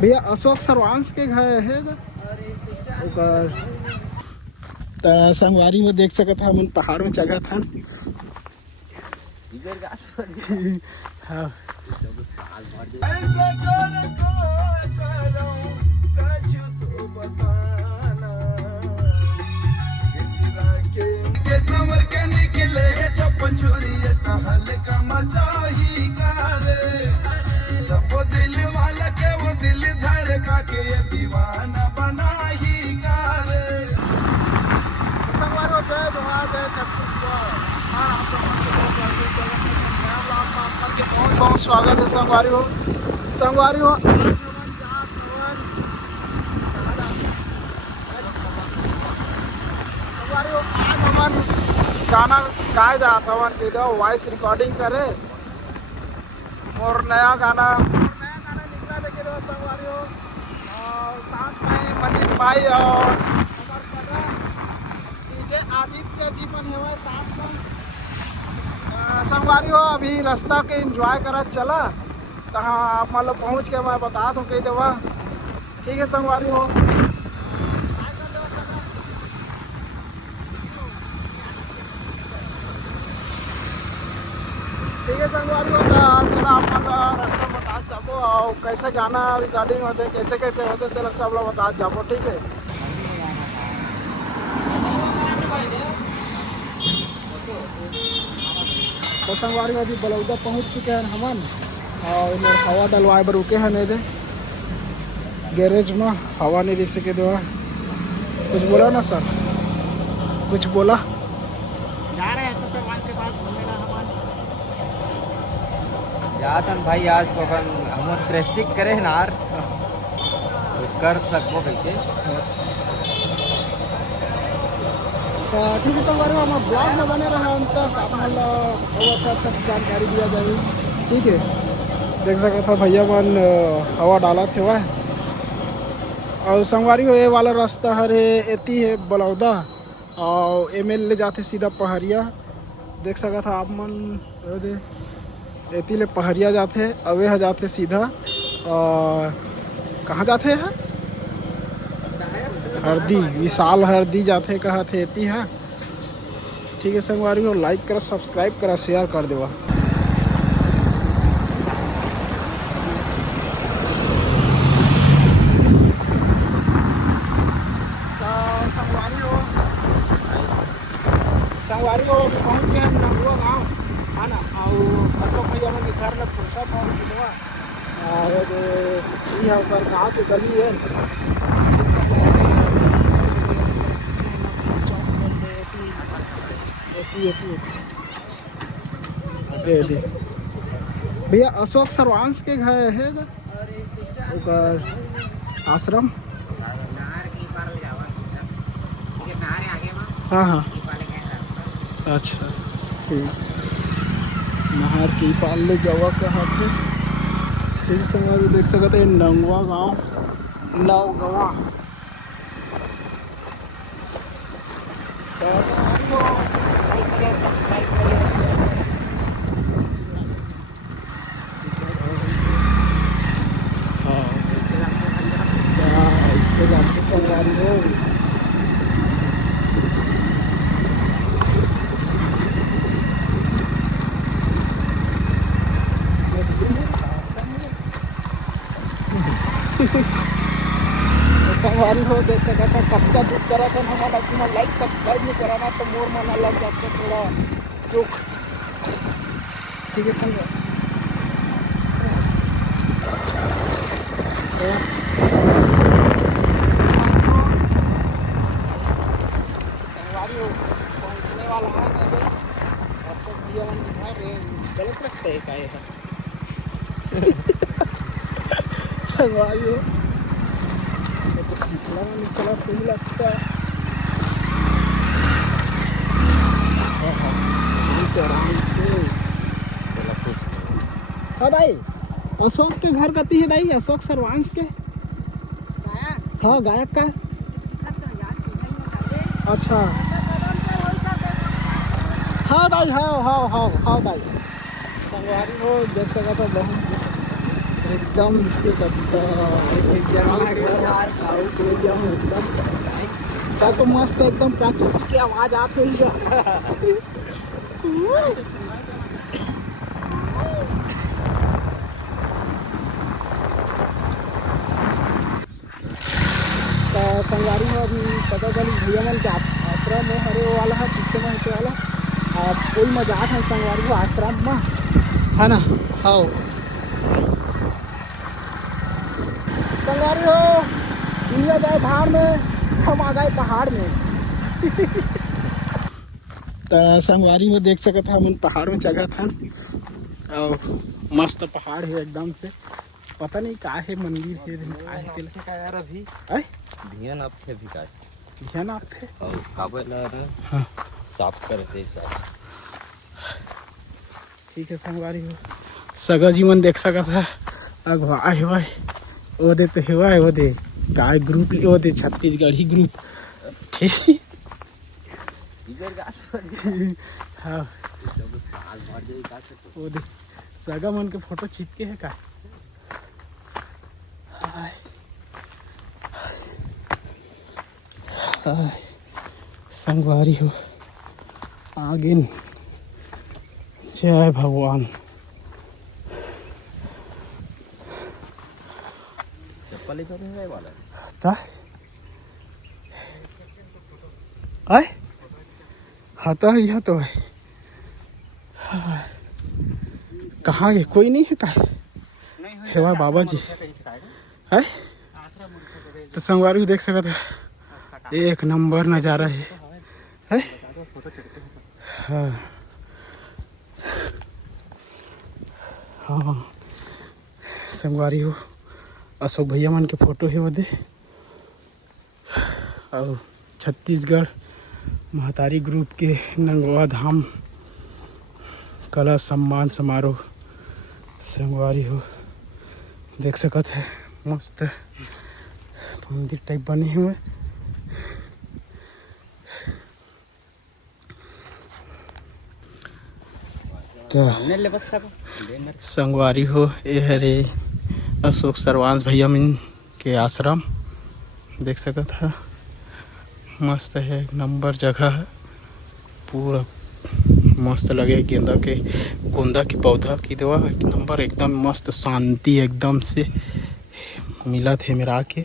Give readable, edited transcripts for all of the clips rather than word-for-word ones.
भैया अशोक सरवांश के घर है ओकर त संगवारी में देख सकत हम पहाड़ में जगह था। हाँ बहुत स्वागत है संगवारी हो। संगवारी हो आज हमार गाना गाए जाता हवन के दो वॉइस रिकॉर्डिंग करे और नया गाना निकला लेके दो संगवारी हो। और साथ में मनीष भाई और हमार सगा डीजे आदित्य जी मन है साथ में संगवारी हो। अभी रास्ता के एंजॉय करत चला तहाँ मतलब पहुँच के मैं बता दूँ कही देवा। ठीक है संगवारी हो। ठीक है संगवारी हो तो चला अपन रास्ता बता जाबो और कैसे गाना रिकॉर्डिंग होते कैसे कैसे होते तेरा सब लोग बता जाबो। ठीक है तो संगवारी अभी बलौदा पहुंच चुके हैं हमन और इधर हवा डलवाए पर रुके हैं नहीं दे गैरेज में हवा नहीं दे सके दो। कुछ बोला ना सर कुछ बोला जा रहे हैं सबसे मान के पास घूमने का हमारे जातन भाई आज तो हम प्रेस्टिक करे हैं नार कुछ कर सको कैसे। ठीक है संगवारी हम ब्लॉग में बने रहे हम तक मतलब अच्छा जानकारी दिया जाए। ठीक है देख सका था भैया मन हवा डाला थे वह और संगवारी हो ये वाला रास्ता हरे एती है बलौदा और एमएल ले जाते सीधा पहरिया। देख सका था आप मन एती ले पहरिया जाते अवे है जाते सीधा और कहाँ जाते हैं हरदी विशाल हरदी जाते कहा थे एती है। ठीक है संगवारी हो लाइक करा सब्सक्राइब करा शेयर कर देवा। संगवारी हो पहुँच गए नंगुआ गाँव है ना और अशोक भैया मन के घर में पूछा था और गाँव के गली है भैया अशोक सरवांश के घर है आश्रम। हाँ हाँ अच्छा ठीक नहर की पाल ले जावा कहा थे। ठीक समय देख सकते हैं नंगवा गाँव नवगवा सब्सक्राइब करिए। हाँ ऐसे जाते संगवारी हो संगवारी हो देख सका था कब दुख करा था हमारा चैनल लाइक सब्सक्राइब नहीं कराना तो मोर मना लग जाता थोड़ा दुख। ठीक है संगवारी हो पहुँचने वाला है अशोक भैया घर गलत रास्ते का है संगवारी हो चला सही लगता है आराम से। हाँ भाई अशोक के घर कती है दाई अशोक सरवांश के हाँ गायक का अच्छा हाँ दाई हाँ हाँ हाँ हाँ दाई संगवारी हो देख सका था बहुत एकदम से एरिया में एकदम का तो मस्त एकदम प्रकृति की आवाज आत होई गा संगवारी में अभी पता चली भैया मन के आश्रम में हरे वाला है पीछे में हटे वाला आप कोई मजाक है संगवारी को आश्रम में है ना। हाँ संगवारी हो दुनिया जाए भाड़ में हम आ गए पहाड़ में तो संगवारी में देख सकते हम पहाड़ में जगह था और मस्त पहाड़ है एकदम से पता नहीं का है मंदिर है का यार अभी ध्यान आप थे भी का ध्यान आप थे और काबे ला हाँ साफ कर दे साफ ठीक है संगवारी हो सगा जीवन देख सका था अगवा हेवा वो दे तो हेवा वो दे काय ग्रुप वो दे छत्तीसगढ़ी ग्रुप ठीक हाँ वो दे सगा मन के फोटो चिपके है का संगवारी हो आगे जय भगवान चप्पल इधर है वाला ता आए हाथा यह तो है कहाँ गए कोई नहीं है का हेवा बाबा जी है तो संगवारी देख सकते है एक नंबर नज़ारा है हाँ हाँ संगवारी हो अशोक भैया मन के फोटो है वो दे और छत्तीसगढ़ महतारी ग्रुप के नंगवा धाम कला सम्मान समारोह संगवारी हो देख सकत है मस्त मंदिर टाइप बने हुए तो संगवारी हो ये हरे अशोक सरवांश भैया मन के आश्रम देख सकत है मस्त है एक नंबर जगह है पूरा मस्त लगे गोंदा के पौधा की दवा एक नंबर एकदम मस्त शांति एकदम से मिला थे मेरा के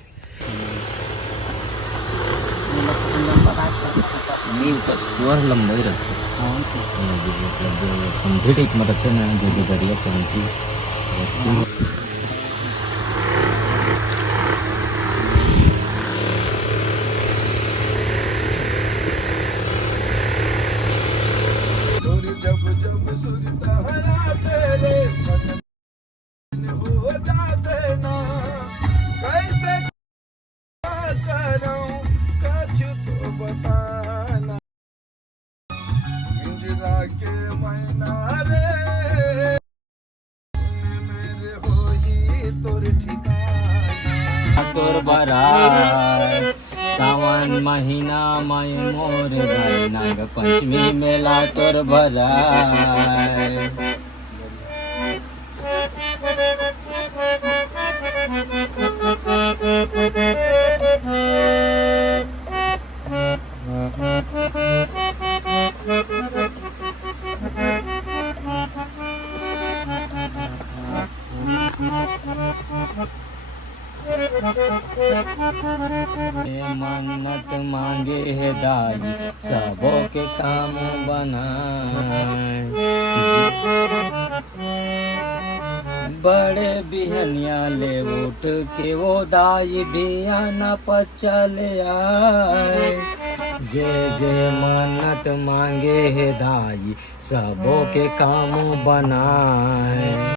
लंबाई रखते कंप्लीट एक मदद से ना जो गाड़ियाँ चलती तोर बरार सावन महीना मई मोर नाग पंचमी मेला तोर बरार मन्नत मांगे है दाई सबों के काम बनाए बड़े बिहनिया ले उठ के वो दाई भी आना पचल आए जे जे मन्नत मांगे है दाई सबों के काम बनाए।